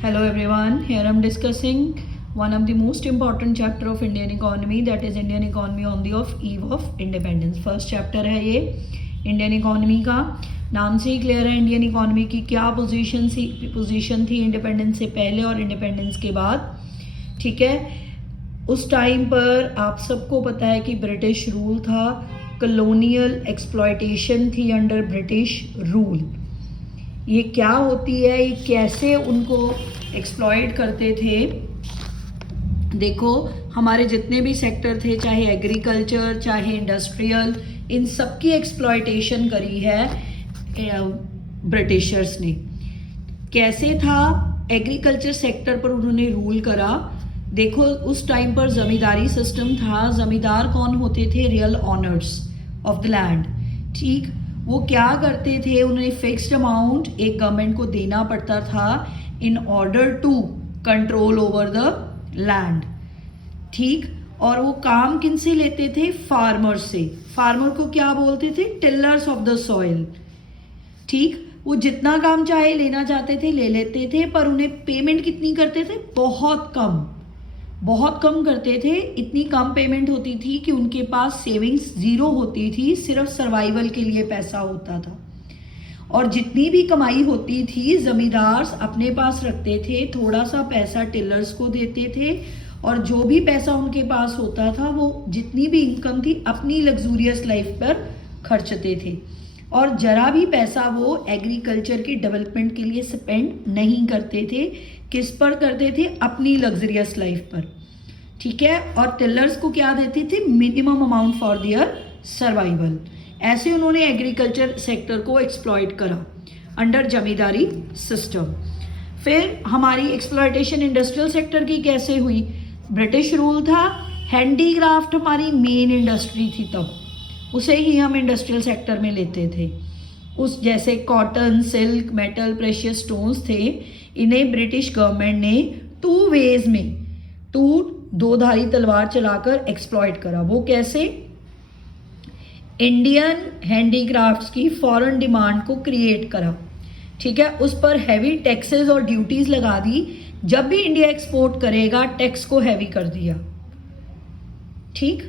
Hello everyone, here I am discussing one of the most important chapter of Indian economy, that is Indian economy on the eve of independence. First chapter है ये Indian economy का. नाम से ही clear है Indian economy की क्या position थी independence से पहले और इंडिपेंडेंस के बाद. ठीक है, उस टाइम पर आप सबको पता है कि ब्रिटिश रूल था, कॉलोनियल एक्सप्लॉयटेशन थी अंडर ब्रिटिश रूल. ये क्या होती है, ये कैसे उनको एक्सप्लॉयट करते थे. देखो, हमारे जितने भी सेक्टर थे, चाहे एग्रीकल्चर चाहे इंडस्ट्रियल, इन सब की एक्सप्लॉयटेशन करी है ब्रिटिशर्स ने. कैसे था, एग्रीकल्चर सेक्टर पर उन्होंने रूल करा. देखो, उस टाइम पर जमींदारी सिस्टम था. जमींदार कौन होते थे? Real honours of the land. ठीक, वो क्या करते थे, उन्हें फिक्स्ड अमाउंट एक गवर्नमेंट को देना पड़ता था in order to control over the land. ठीक, और वो काम किन से लेते थे? फार्मर से. फार्मर को क्या बोलते थे? Tillers of the soil. ठीक, वो जितना काम चाहे लेना चाहते थे ले लेते थे, पर उन्हें पेमेंट कितनी करते थे? बहुत कम करते थे. इतनी कम पेमेंट होती थी कि उनके पास सेविंग्स ज़ीरो होती थी, सिर्फ सर्वाइवल के लिए पैसा होता था. और जितनी भी कमाई होती थी जमींदार अपने पास रखते थे, थोड़ा सा पैसा टिलर्स को देते थे, और जो भी पैसा उनके पास होता था वो जितनी भी इनकम थी अपनी लग्जूरियस लाइफ पर खर्चते थे. और ज़रा भी पैसा वो एग्रीकल्चर के डेवलपमेंट के लिए स्पेंड नहीं करते थे. किस पर करते थे? अपनी लग्जरियस लाइफ पर. ठीक है, और टिलर्स को क्या देते थे? Minimum amount for their survival. ऐसे उन्होंने एग्रीकल्चर सेक्टर को एक्सप्लॉइट करा अंडर जमींदारी सिस्टम. फिर हमारी एक्सप्लॉयटेशन इंडस्ट्रियल सेक्टर की कैसे हुई? ब्रिटिश रूल था, हैंडीक्राफ्ट हमारी मेन इंडस्ट्री थी तब, उसे ही हम इंडस्ट्रियल सेक्टर में लेते थे. उस जैसे cotton, silk, metal, precious stones थे, इन्हें ब्रिटिश गवर्नमेंट ने दो धारी तलवार चलाकर एक्सप्लॉइट करा. वो कैसे? इंडियन हैंडीक्राफ्ट्स की फॉरेन डिमांड को क्रिएट करा. ठीक है, उस पर हैवी टैक्सेस और ड्यूटीज लगा दी. जब भी इंडिया एक्सपोर्ट करेगा टैक्स को हैवी कर दिया. ठीक,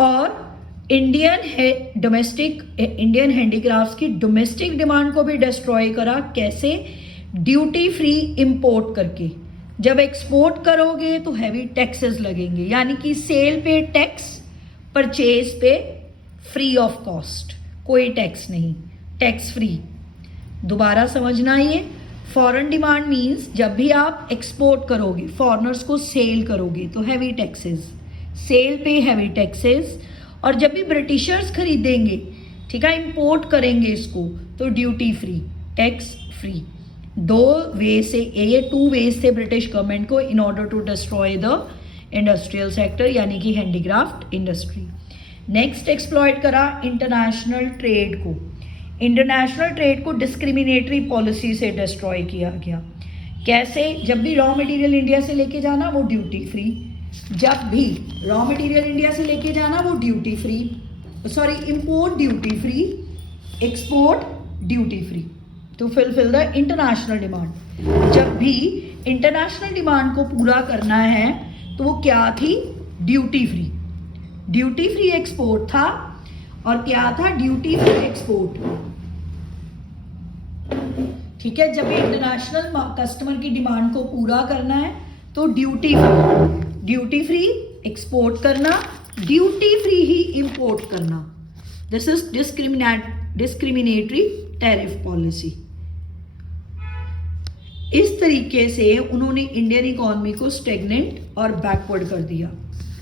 और इंडियन हैंडीक्राफ्ट्स की डोमेस्टिक डिमांड को भी डिस्ट्रॉय करा. कैसे? ड्यूटी फ्री इंपोर्ट करके. जब एक्सपोर्ट करोगे तो हैवी टैक्सेस लगेंगे, यानी कि सेल पे टैक्स, परचेज पे फ्री ऑफ कॉस्ट, कोई टैक्स नहीं, टैक्स फ्री. दोबारा समझना, ये फॉरेन डिमांड मीन्स जब भी आप एक्सपोर्ट करोगे, फॉरेनर्स को सेल करोगे तो हैवी टैक्सेस, सेल पे हैवी टैक्सेस. और जब भी ब्रिटिशर्स खरीदेंगे, ठीक है, इंपोर्ट करेंगे इसको, तो ड्यूटी फ्री, टैक्स फ्री. ये टू वेज थे ब्रिटिश गवर्नमेंट को in order to destroy the industrial sector, यानी कि हैंडीक्राफ्ट इंडस्ट्री. नेक्स्ट एक्सप्लॉइट करा इंटरनेशनल ट्रेड को. इंटरनेशनल ट्रेड को डिस्क्रिमिनेटरी पॉलिसी से डिस्ट्रॉय किया गया. कैसे? जब भी रॉ मटेरियल इंडिया से लेके जाना वो ड्यूटी फ्री. जब भी रॉ मटेरियल इंडिया से लेके जाना वो duty free, import duty free, export duty free, to fulfil the international demand. जब भी इंटरनेशनल डिमांड को पूरा करना है तो वो क्या थी? Duty free. Duty free export था. और क्या था? Duty free export. ठीक है, जब भी इंटरनेशनल कस्टमर की डिमांड को पूरा करना है तो ड्यूटी फ्री एक्सपोर्ट करना, ड्यूटी फ्री ही इंपोर्ट करना. This is discriminatory tariff policy. इस तरीके से उन्होंने इंडियन इकोनॉमी को स्टेगनेंट और बैकवर्ड कर दिया.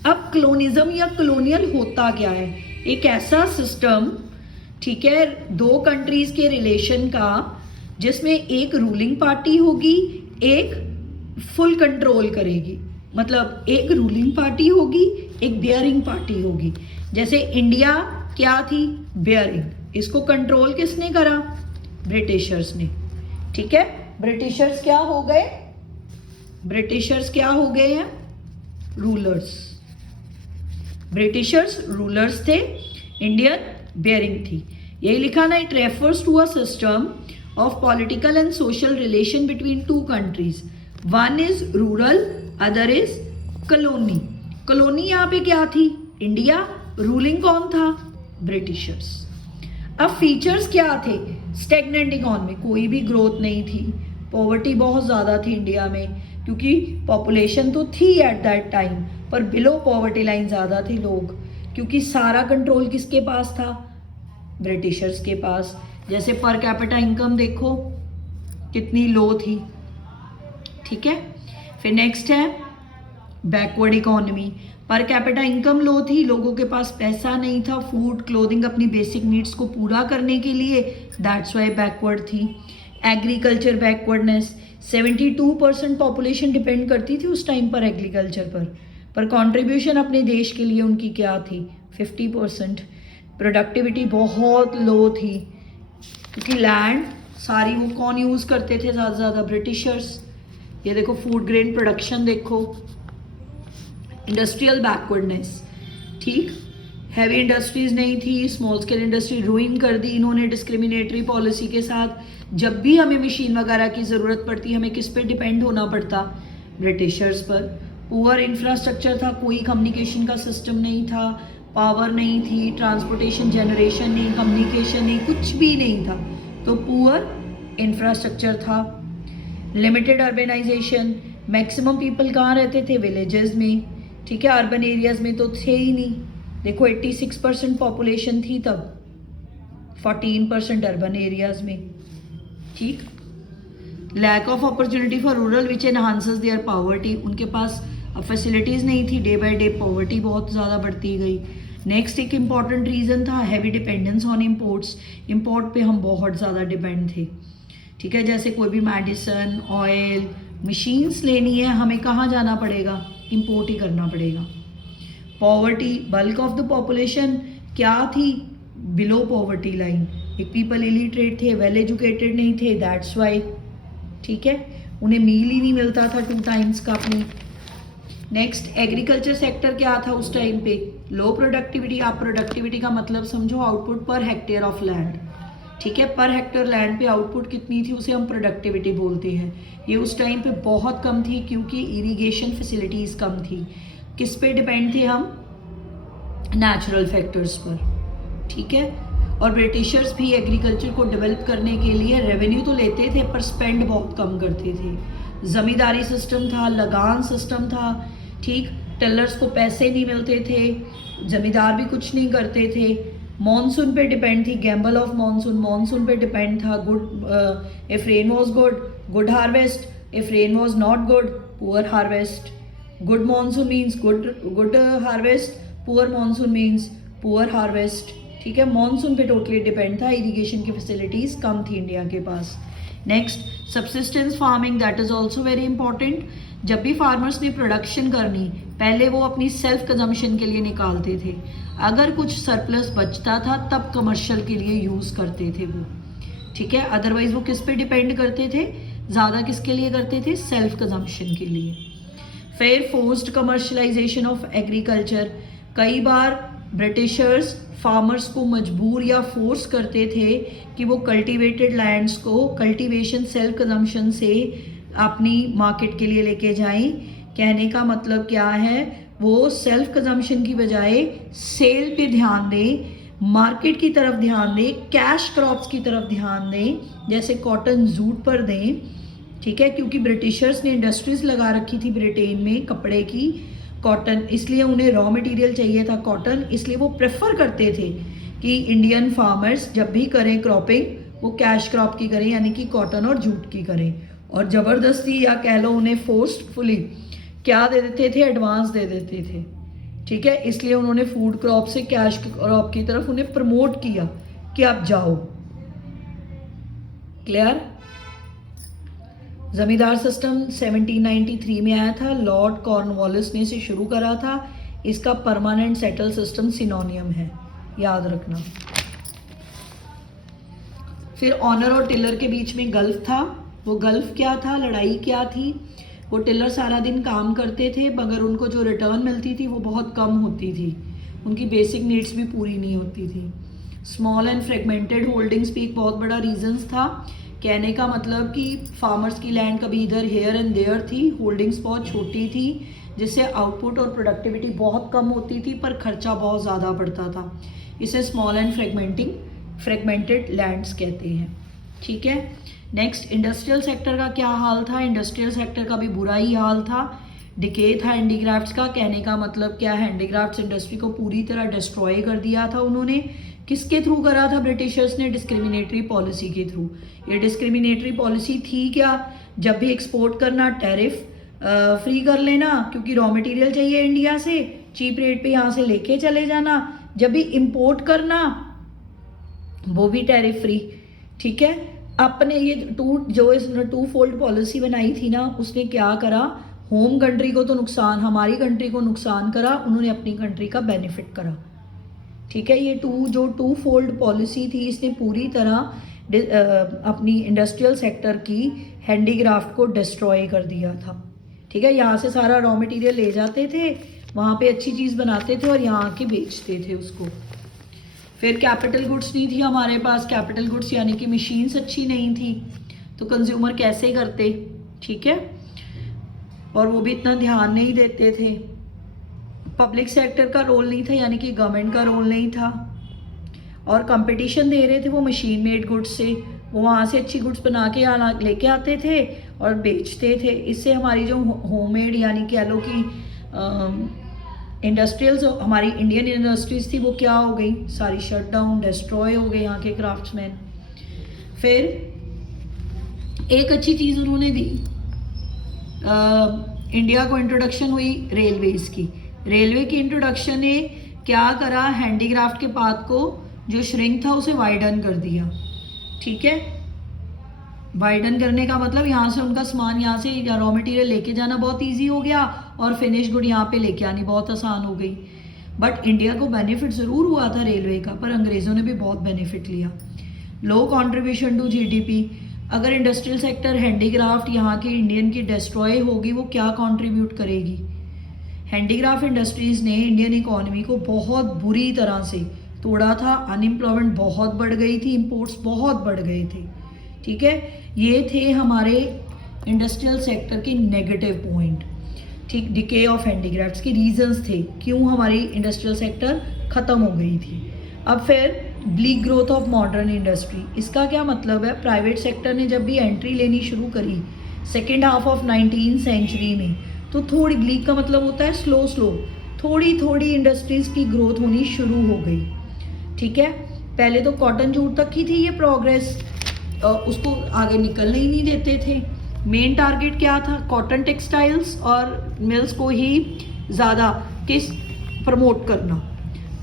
अब कॉलोनिज्म या कॉलोनियल होता क्या है? एक ऐसा सिस्टम, ठीक है, दो कंट्रीज के रिलेशन का, जिसमें एक रूलिंग पार्टी होगी, एक फुल कंट्रोल करेगी. मतलब एक रूलिंग पार्टी होगी, एक बेयरिंग पार्टी होगी. जैसे इंडिया क्या थी? बेयरिंग. इसको कंट्रोल किसने करा? ब्रिटिशर्स ने. ठीक है, ब्रिटिशर्स क्या हो गए हैं? रूलर्स. ब्रिटिशर्स रूलर्स थे, इंडियन बेयरिंग थी. यही लिखा ना, it refers to a system of political and social relation between two countries. One is rural, other is colony. Colony यहाँ पे क्या थी? इंडिया। रूलिंग कौन था? ब्रिटिशर्स। अब फीचर्स क्या थे? स्टेगनेंट इकोनॉमी, कोई भी ग्रोथ नहीं थी। पॉवर्टी बहुत ज़्यादा थी इंडिया में, क्योंकि पॉपुलेशन तो थी एट दैट टाइम, पर बिलो पॉवर्टी लाइन ज़्यादा थे लोग, क्योंकि सारा कंट्रोल किसके पास था? ब्रिटिशर्स के पास। जैसे पर कैपिटा इनकम देखो कितनी लो थी, ठीक है। फिर नेक्स्ट है backward economy. Per capita income low थी, लोगों के पास पैसा नहीं था फूड क्लोथिंग अपनी बेसिक नीड्स को पूरा करने के लिए, दैट्स वाई बैकवर्ड थी। एग्रीकल्चर बैकवर्डनेस, 72% पॉपुलेशन डिपेंड करती थी उस टाइम पर एग्रीकल्चर पर कंट्रीब्यूशन अपने देश के लिए उनकी क्या थी? 50%। प्रोडक्टिविटी बहुत लो थी, क्योंकि लैंड सारी वो कौन यूज़ करते थे ज़्यादा से ज़्यादा? ब्रिटिशर्स। ये देखो फूड ग्रेन प्रोडक्शन देखो। इंडस्ट्रियल बैकवर्डनेस, ठीक, हैवी इंडस्ट्रीज नहीं थी, स्मॉल स्केल इंडस्ट्री रूइन कर दी इन्होंने डिस्क्रिमिनेटरी पॉलिसी के साथ। जब भी हमें मशीन वगैरह की ज़रूरत पड़ती, हमें किस पे डिपेंड होना पड़ता? ब्रिटिशर्स पर। पुअर इंफ्रास्ट्रक्चर था, कोई कम्युनिकेशन का सिस्टम नहीं था, पावर नहीं थी, ट्रांसपोर्टेशन जनरेशन नहीं, कम्युनिकेशन नहीं, कुछ भी नहीं था, तो पुअर इंफ्रास्ट्रक्चर था। लिमिटेड अर्बनाइजेशन, मैक्सिमम पीपल कहाँ रहते थे? विलेजेस में, ठीक है। अर्बन एरियाज में तो थे ही नहीं। देखो 86% पॉपुलेशन थी तब, 14% अर्बन एरियाज में, ठीक। Lack of opportunity for rural which enhances their poverty, उनके पास फैसिलिटीज़ नहीं थी, डे बाय डे पॉवर्टी बहुत ज़्यादा बढ़ती गई। नेक्स्ट एक इम्पॉर्टेंट रीज़न था heavy dependence on imports. Import पे हम बहुत ज़्यादा डिपेंड थे, ठीक है। जैसे कोई भी मेडिसिन, ऑयल, मशीन्स लेनी है, हमें कहाँ जाना पड़ेगा? इम्पोर्ट ही करना पड़ेगा। Poverty, bulk of the population क्या थी? Below poverty line. एक पीपल इलिटरेट थे, वेल एजुकेटेड नहीं थे, दैट्स वाई, ठीक है। उन्हें मील ही नहीं मिलता था 2 टाइम्स का अपनी। नेक्स्ट एग्रीकल्चर सेक्टर क्या था उस टाइम पे? लो प्रोडक्टिविटी। आप प्रोडक्टिविटी का मतलब समझो output per hectare of land, ठीक है। पर हेक्टेयर लैंड पे आउटपुट कितनी थी उसे हम प्रोडक्टिविटी बोलते हैं। ये उस टाइम पे बहुत कम थी, क्योंकि इरिगेशन फैसिलिटीज़ कम थी। किस पे डिपेंड थे हम? नेचुरल फैक्टर्स पर, ठीक है। और ब्रिटिशर्स भी एग्रीकल्चर को डेवलप करने के लिए रेवेन्यू तो लेते थे, पर स्पेंड बहुत कम करते थे। ज़मींदारी सिस्टम था, लगान सिस्टम था, ठीक। टेलर्स को पैसे नहीं मिलते थे, ज़मींदार भी कुछ नहीं करते थे। मॉनसून पे डिपेंड थी, गैम्बल ऑफ मॉनसून, मॉनसून पे डिपेंड था। Good if rain was good harvest, if rain was not good, poor harvest. Good monsoon means good harvest, poor monsoon means poor harvest, ठीक है। मॉनसून पे totally depend था, irrigation की facilities कम थी India के पास। Next subsistence farming, that is also very important. जब भी फार्मर्स ने प्रोडक्शन करनी, पहले वो अपनी सेल्फ कंजम्पशन के लिए निकालते थे। अगर कुछ सरप्लस बचता था तब कमर्शियल के लिए यूज़ करते थे वो, ठीक है। अदरवाइज वो किस पे डिपेंड करते थे? ज़्यादा किसके लिए करते थे? सेल्फ कंजम्पशन के लिए। फिर फोर्स्ड कमर्शलाइजेशन ऑफ एग्रीकल्चर, कई बार ब्रिटिशर्स फार्मर्स को मजबूर या फोर्स करते थे कि वो कल्टीवेटेड लैंड्स को कल्टीवेशन सेल्फ कंजम्पशन से अपनी मार्केट के लिए लेके जाएं। कहने का मतलब क्या है? वो सेल्फ कंजम्पशन की बजाय सेल पे ध्यान दें, मार्केट की तरफ ध्यान दें, कैश क्रॉप्स की तरफ ध्यान दें, जैसे कॉटन जूट पर दें, ठीक है। क्योंकि ब्रिटिशर्स ने इंडस्ट्रीज लगा रखी थी ब्रिटेन में कपड़े की, कॉटन, इसलिए उन्हें रॉ मटेरियल चाहिए था कॉटन, इसलिए वो प्रेफर करते थे कि इंडियन फार्मर्स जब भी करें क्रॉपिंग वो कैश क्रॉप की करें, यानी कि कॉटन और जूट की करें। और ज़बरदस्ती या कह लो उन्हें फोर्सफुली क्या दे देते थे? एडवांस दे देते थे, ठीक है। इसलिए उन्होंने फूड क्रॉप से कैश क्रॉप की तरफ उन्हें प्रमोट किया कि आप जाओ। क्लियर? जमींदार सिस्टम 1793 में आया था, लॉर्ड कॉर्नवालिस ने इसे शुरू करा था। इसका परमानेंट सेटल सिस्टम सिनोनियम है, याद रखना। फिर ऑनर और टिलर के बीच में गल्फ था। वो गल्फ क्या था? लड़ाई क्या थी? वो टिलर सारा दिन काम करते थे, मगर उनको जो रिटर्न मिलती थी वो बहुत कम होती थी, उनकी बेसिक नीड्स भी पूरी नहीं होती थी। स्मॉल एंड फ्रेगमेंटेड होल्डिंग्स भी एक बहुत बड़ा रीजंस था कहने का मतलब कि फार्मर्स की लैंड कभी इधर हेयर एंड देयर थी, होल्डिंग्स बहुत छोटी थी, जिससे आउटपुट और प्रोडक्टिविटी बहुत कम होती थी पर खर्चा बहुत ज़्यादा पड़ता था। इसे स्मॉल एंड फ्रेगमेंटेड लैंड्स कहते हैं। ठीक है, नेक्स्ट इंडस्ट्रियल सेक्टर का क्या हाल था? इंडस्ट्रियल सेक्टर का भी बुरा ही हाल था। डिके था हैंडीक्राफ्ट्स का। कहने का मतलब क्या, हैंडीक्राफ्ट्स इंडस्ट्री को पूरी तरह डिस्ट्रॉय कर दिया था उन्होंने। किसके थ्रू करा था? ब्रिटिशर्स ने, डिस्क्रिमिनेटरी पॉलिसी के थ्रू। ये डिस्क्रिमिनेटरी पॉलिसी थी क्या? जब भी एक्सपोर्ट करना टैरिफ फ्री कर लेना, क्योंकि रॉ मटेरियल चाहिए इंडिया से, चीप रेट पे यहाँ से लेके चले जाना। जब भी इंपोर्ट करना वो भी टैरिफ फ्री। ठीक है, अपने ये टू फोल्ड पॉलिसी बनाई थी ना, उसने क्या करा, होम कंट्री को तो नुकसान, हमारी कंट्री को नुकसान करा, उन्होंने अपनी कंट्री का बेनिफिट करा। ठीक है, ये टू फोल्ड पॉलिसी थी, इसने पूरी तरह अपनी इंडस्ट्रियल सेक्टर की हैंडीक्राफ्ट को डिस्ट्रॉय कर दिया था। ठीक है, यहाँ से सारा रॉ मटेरियल ले जाते थे, वहाँ पे अच्छी चीज़ बनाते थे और यहाँ आके बेचते थे उसको। फिर कैपिटल गुड्स नहीं थी हमारे पास। कैपिटल गुड्स यानी कि मशीन्स अच्छी नहीं थी, तो कंज्यूमर कैसे करते? ठीक है, और वो भी इतना ध्यान नहीं देते थे। पब्लिक सेक्टर का रोल नहीं था, यानी कि गवर्नमेंट का रोल नहीं था, और कंपटीशन दे रहे थे वो मशीन मेड गुड्स से। वो वहाँ से अच्छी गुड्स बना के लेके आते थे और बेचते थे। इससे हमारी जो होममेड यानी कह लो कि इंडस्ट्रियल्स, हमारी इंडियन इंडस्ट्रीज थी, वो क्या हो गई? सारी शट डाउन, डिस्ट्रॉय हो गए यहाँ के क्राफ्ट्समैन। फिर एक अच्छी चीज़ उन्होंने दी, इंडिया को इंट्रोडक्शन हुई रेलवेज़ की। रेलवे की इंट्रोडक्शन ने क्या करा, हैंडीक्राफ्ट के पाथ को जो श्रिंक था उसे वाइडन कर दिया। ठीक है, वाइडन करने का मतलब यहाँ से उनका सामान, यहाँ से रॉ मटेरियल लेके जाना बहुत इजी हो गया और फिनिश गुड यहाँ पे लेके आनी बहुत आसान हो गई। बट इंडिया को बेनिफिट ज़रूर हुआ था रेलवे का, पर अंग्रेज़ों ने भी बहुत बेनिफिट लिया। लो कंट्रीब्यूशन टू जीडीपी। अगर इंडस्ट्रियल सेक्टर, हैंडीक्राफ्ट यहाँ की इंडियन की डिस्ट्रॉय होगी, वो क्या कंट्रीब्यूट करेगी? हैंडीक्राफ्ट इंडस्ट्रीज़ ने इंडियन इकोनॉमी को बहुत बुरी तरह से तोड़ा था। अनएम्प्लॉयमेंट बहुत बढ़ गई थी, इंपोर्ट्स बहुत बढ़ गए थे। ठीक है, ये थे हमारे इंडस्ट्रियल सेक्टर के नेगेटिव पॉइंट। ठीक, डिके ऑफ हैंडीक्राफ्ट्स के रीजंस थे क्यों हमारी इंडस्ट्रियल सेक्टर ख़त्म हो गई थी। अब फिर bleak growth of modern industry. इसका क्या मतलब है? प्राइवेट सेक्टर ने जब भी एंट्री लेनी शुरू करी second half of 19th century में, तो थोड़ी, ब्लीक का मतलब होता है स्लो, थोड़ी थोड़ी इंडस्ट्रीज़ की ग्रोथ होनी शुरू हो गई। ठीक है, पहले तो कॉटन जूट तक ही थी ये प्रोग्रेस, उसको आगे निकलने ही नहीं देते थे। मेन टारगेट क्या था? कॉटन टेक्सटाइल्स और मिल्स को ही ज़्यादा प्रमोट करना।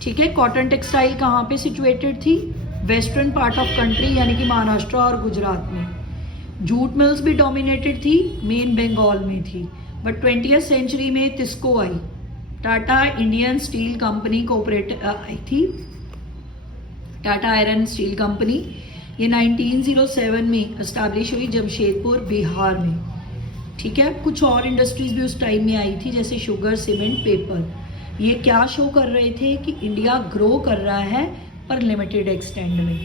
ठीक है, कॉटन टेक्सटाइल कहाँ पे सिचुएटेड थी? वेस्टर्न पार्ट ऑफ कंट्री, यानी कि महाराष्ट्र और गुजरात में। जूट मिल्स भी डोमिनेटेड थी, मेन बंगाल में थी। बट 20th सेंचुरी में तिस्को आई, Tata Indian steel company cooperative आई थी, टाटा आयरन स्टील कंपनी। ये 1907 में इस्टेब्लिश हुई जमशेदपुर, बिहार में। ठीक है, कुछ और इंडस्ट्रीज भी उस टाइम में आई थी, जैसे शुगर, सीमेंट, पेपर। ये क्या शो कर रहे थे कि इंडिया ग्रो कर रहा है पर लिमिटेड एक्सटेंड में।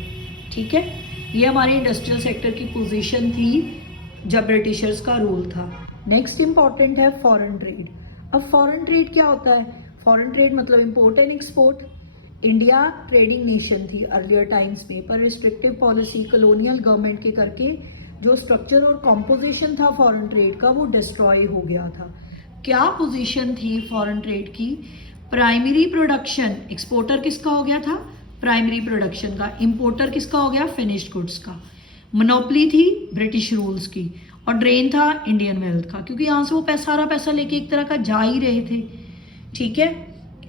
ठीक है, ये हमारे इंडस्ट्रियल सेक्टर की पोजीशन थी जब ब्रिटिशर्स का रूल था। नेक्स्ट इंपॉर्टेंट है फॉरेन ट्रेड। अब फॉरेन ट्रेड क्या होता है? फॉरेन ट्रेड मतलब import and export. India trading nation थी अर्लियर टाइम्स में, पर रिस्ट्रिक्टिव पॉलिसी कॉलोनियल गवर्नमेंट के करके जो स्ट्रक्चर और कॉम्पोजिशन था फॉरेन ट्रेड का, वो डिस्ट्रॉय हो गया था। क्या पोजीशन थी फॉरेन ट्रेड की? प्राइमरी प्रोडक्शन, एक्सपोर्टर किसका हो गया था? प्राइमरी प्रोडक्शन का। इंपोर्टर किसका हो गया? फिनिश्ड गुड्स का। मोनोपली थी ब्रिटिश रूल्स की, और ड्रेन था इंडियन वेल्थ का, क्योंकि यहाँ से वो सारा पैसा लेके एक तरह का जा ही रहे थे। ठीक है,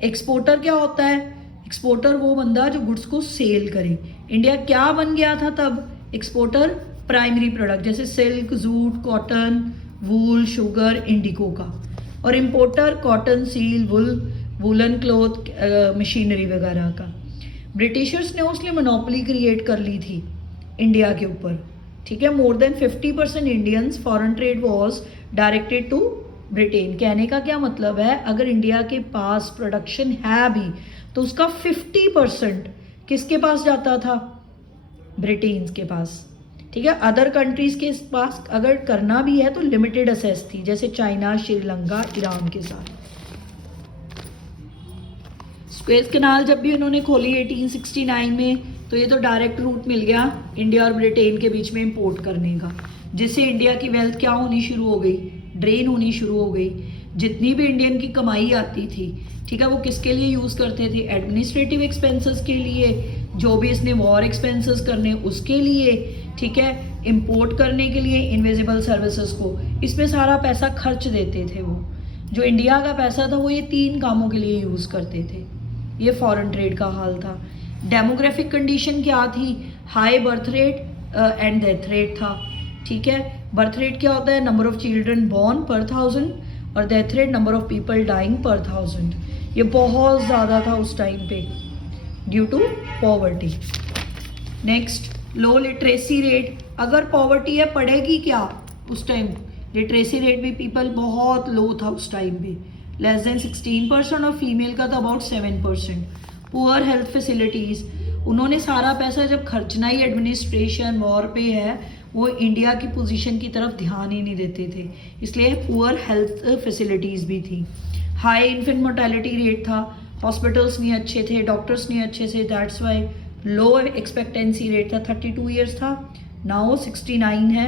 एक्सपोर्टर क्या होता है? एक्सपोर्टर वो बंदा जो गुड्स को सेल करे। इंडिया क्या बन गया था तब? एक्सपोर्टर प्राइमरी प्रोडक्ट, जैसे सिल्क, जूट, कॉटन, वूल, शुगर, इंडिको का। और importer cotton, seal, woollen cloth, machinery वगैरह का। ब्रिटिशर्स ने उसने मोनोपोली क्रिएट कर ली थी इंडिया के ऊपर। ठीक है, more than 50% Indians foreign trade was directed to Britain. कहने का क्या मतलब है? अगर इंडिया के पास प्रोडक्शन है भी, तो उसका 50% किसके पास जाता था? ब्रिटेन के पास। ठीक है। अदर कंट्रीज़ के पास अगर करना भी है तो लिमिटेड असेस थी, जैसे चाइना, श्रीलंका, ईरान के साथ। स्वेज कैनाल जब भी उन्होंने खोली 1869 में, तो ये तो डायरेक्ट रूट मिल गया इंडिया और ब्रिटेन के बीच में इंपोर्ट करने का, जिससे इंडिया की वेल्थ क्या होनी शुरू हो गई, ड्रेन होनी शुरू हो गई। जितनी भी इंडियन की कमाई आती थी, ठीक है, वो किसके लिए यूज़ करते थे, एडमिनिस्ट्रेटिव एक्सपेंसेस के लिए, जो भी इसने वॉर एक्सपेंसेस करने उसके लिए, ठीक है, इंपोर्ट करने के लिए, इनविजिबल सर्विसेज को, इसमें सारा पैसा खर्च देते थे। वो जो इंडिया का पैसा था वो ये 3 कामों के लिए यूज़ करते थे। ये फॉरेन ट्रेड का हाल था। डेमोग्राफिक कंडीशन क्या थी, high birth rate and death rate था, ठीक है। बर्थ रेट क्या होता है, नंबर ऑफ चिल्ड्रन बॉर्न पर 1000, और death rate number of people dying पर 1000। ये बहुत ज़्यादा था उस टाइम पे due to poverty. Next, low literacy rate. अगर पॉवर्टी है पढ़ेगी क्या उस टाइम, लिटरेसी रेट भी पीपल बहुत लो था उस टाइम पे, लेस देन 16%, और फीमेल का था अबाउट 7%। पुअर हेल्थ फैसिलिटीज़, उन्होंने सारा पैसा जब खर्चना ही एडमिनिस्ट्रेशन वॉर पे है, वो इंडिया की पोजीशन की तरफ ध्यान ही नहीं देते थे, इसलिए पुअर हेल्थ फैसिलिटीज़ भी थी। हाई इन्फेंट मोर्टेलिटी रेट था, हॉस्पिटल्स नहीं अच्छे थे, डॉक्टर्स नहीं अच्छे थे, that's why. Low expectancy rate था, 32 ईयर्स था, नाउ 69 है।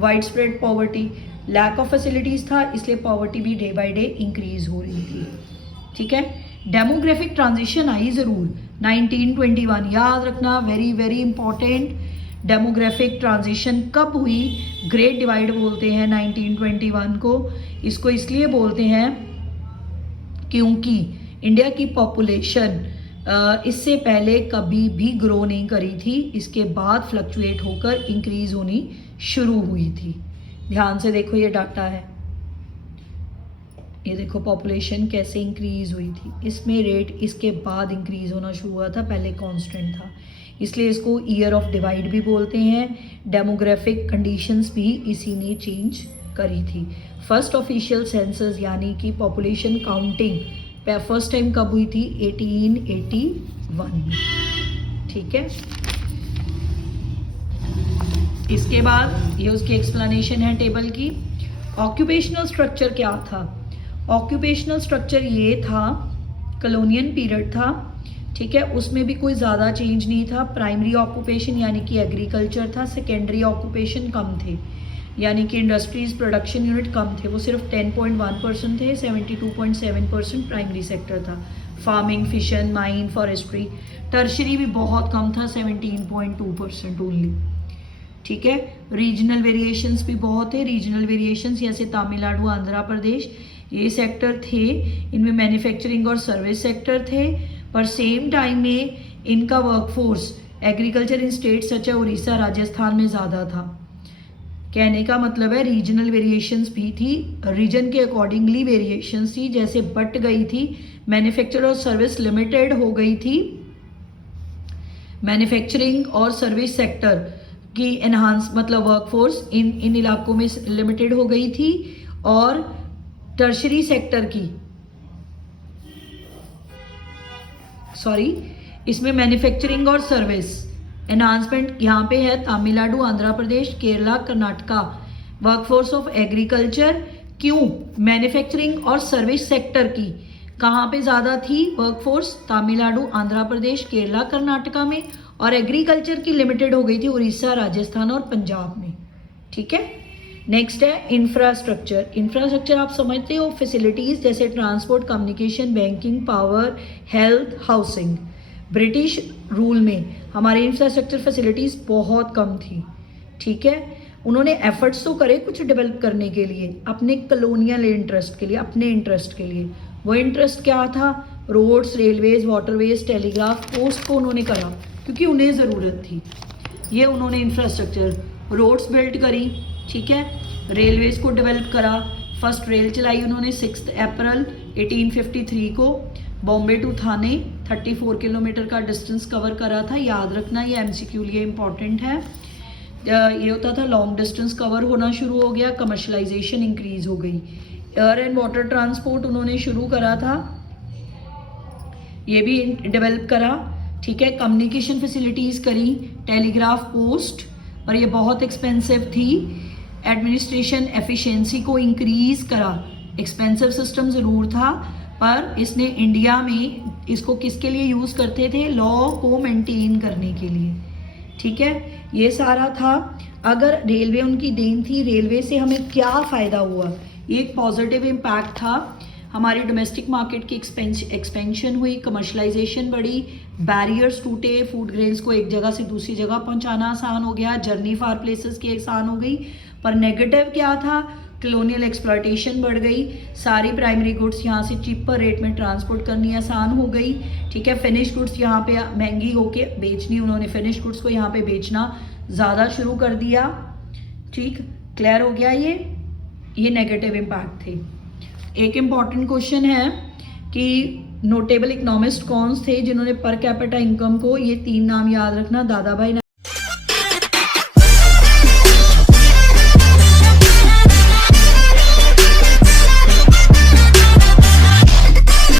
Wide spread poverty, lack of facilities था, इसलिए पॉवर्टी भी डे बाय डे इंक्रीज हो रही थी, ठीक है। डेमोग्राफिक ट्रांजिशन आई ज़रूर 1921, याद रखना, very very important. Demographic transition कब हुई, ग्रेट डिवाइड बोलते हैं 1921 को। इसको इसलिए बोलते हैं क्योंकि इंडिया की पॉपुलेशन इससे पहले कभी भी ग्रो नहीं करी थी, इसके बाद फ्लक्चुएट होकर इंक्रीज होनी शुरू हुई थी। ध्यान से देखो, ये डाटा है, ये देखो पॉपुलेशन कैसे इंक्रीज हुई थी, इसमें रेट इसके बाद इंक्रीज होना शुरू हुआ था, पहले कांस्टेंट था, इसलिए इसको ईयर ऑफ डिवाइड भी बोलते हैं। डेमोग्राफिक कंडीशंस भी इसी ने चेंज करी थी। फर्स्ट ऑफिशियल सेंसस यानी कि पॉपुलेशन काउंटिंग फर्स्ट टाइम कब हुई थी, 1881 में, ठीक है। इसके बाद ये उसकी एक्सप्लेनेशन है टेबल की। ऑक्यूपेशनल स्ट्रक्चर क्या था, ऑक्यूपेशनल स्ट्रक्चर ये था, कॉलोनियल पीरियड था, ठीक है, उसमें भी कोई ज़्यादा चेंज नहीं था। प्राइमरी ऑक्यूपेशन यानी कि एग्रीकल्चर था, सेकेंडरी ऑक्यूपेशन कम थे, यानी कि इंडस्ट्रीज प्रोडक्शन यूनिट कम थे, वो सिर्फ 10.1% थे, 72.7% प्राइमरी सेक्टर था। Farming, fission, mine, forestry. Tertiary भी बहुत कम था, 17.2% ओनली, ठीक है। रीजनल वेरिएशंस भी बहुत है, रीजनल वेरिएशंस जैसे तमिलनाडु, आंध्र प्रदेश, ये सेक्टर थे, इनमें मैन्युफैक्चरिंग और सर्विस सेक्टर थे, पर सेम टाइम में इनका workforce agriculture in state such है उड़ीसा, राजस्थान में ज़्यादा था। कहने का मतलब है रीजनल वेरिएशंस भी थी, रीजन के अकॉर्डिंगली वेरिएशंस थी, जैसे बट गई थी, मैन्युफैक्चर और सर्विस लिमिटेड हो गई थी, मैन्युफैक्चरिंग और सर्विस सेक्टर की एनहांस मतलब वर्कफोर्स इन इलाकों में लिमिटेड हो गई थी, और टर्शरी सेक्टर की इसमें मैन्युफैक्चरिंग और सर्विस एनहांसमेंट यहाँ पे है Tamil Nadu, Andhra Pradesh, Kerala, Karnataka. Workforce of agriculture, क्यों, मैन्युफैक्चरिंग और सर्विस सेक्टर की कहाँ पे ज़्यादा थी वर्कफोर्स, तमिलनाडु, आंध्र प्रदेश, केरला, कर्नाटका में, और एग्रीकल्चर की लिमिटेड हो गई थी उड़ीसा, राजस्थान और पंजाब में, ठीक है। नेक्स्ट है इंफ्रास्ट्रक्चर। इंफ्रास्ट्रक्चर आप समझते हो, फैसिलिटीज़ जैसे transport, communication, banking, power, health, housing. British rule में हमारी इंफ्रास्ट्रक्चर फैसिलिटीज़ बहुत कम थी, ठीक है। उन्होंने एफर्ट्स तो करे कुछ डेवलप करने के लिए, अपने कॉलोनियल इंटरेस्ट के लिए, अपने इंटरेस्ट के लिए। वो इंटरेस्ट क्या था, roads, railways, waterways, telegraph, post को उन्होंने करा क्योंकि उन्हें ज़रूरत थी। ये उन्होंने इंफ्रास्ट्रक्चर, रोड्स बिल्ड करी, ठीक है, रेलवेज को डेवलप करा। फर्स्ट रेल चलाई उन्होंने 6 अप्रैल 1853 को, बॉम्बे टू थाने 34 किलोमीटर का डिस्टेंस कवर करा था। याद रखना, ये एमसीक्यू लिए इंपॉर्टेंट है। ये होता था, लॉन्ग डिस्टेंस कवर होना शुरू हो गया, कमर्शलाइजेशन इंक्रीज हो गई। एयर एंड वाटर ट्रांसपोर्ट उन्होंने शुरू करा था, ये भी डेवलप करा, ठीक है। कम्युनिकेशन फैसिलिटीज़ करी, टेलीग्राफ पोस्ट पर ये बहुत एक्सपेंसिव थी। एडमिनिस्ट्रेशन एफिशिएंसी को इंक्रीज करा, एक्सपेंसिव सिस्टम ज़रूर था, पर इसने इंडिया में इसको किसके लिए यूज़ करते थे, लॉ को मेंटेन करने के लिए। ठीक है, ये सारा था। अगर रेलवे उनकी देन थी, रेलवे से हमें क्या फ़ायदा हुआ, ये एक पॉजिटिव इम्पैक्ट था। हमारी डोमेस्टिक मार्केट की एक्सपेंशन हुई, कमर्शलाइजेशन बढ़ी, बैरियर्स टूटे, फूड ग्रेन्स को एक जगह से दूसरी जगह पहुंचाना आसान हो गया, जर्नी फार प्लेसेस की आसान हो गई। पर नेगेटिव क्या था, कलोनियल एक्सप्लॉयटेशन बढ़ गई, सारी प्राइमरी गुड्स यहाँ से चीपर रेट में ट्रांसपोर्ट करनी आसान हो गई। ठीक है, फिनिश गुड्स यहाँ पे महंगी होके बेचनी, उन्होंने फिनिश गुड्स को यहाँ पे बेचना ज़्यादा शुरू कर दिया। ठीक, क्लियर हो गया ये नेगेटिव इम्पैक्ट थे। एक इम्पॉर्टेंट क्वेश्चन है कि नोटेबल इकोनॉमिस्ट कौन थे जिन्होंने पर कैपिटा इनकम को, ये 3 नाम याद रखना, दादा भाई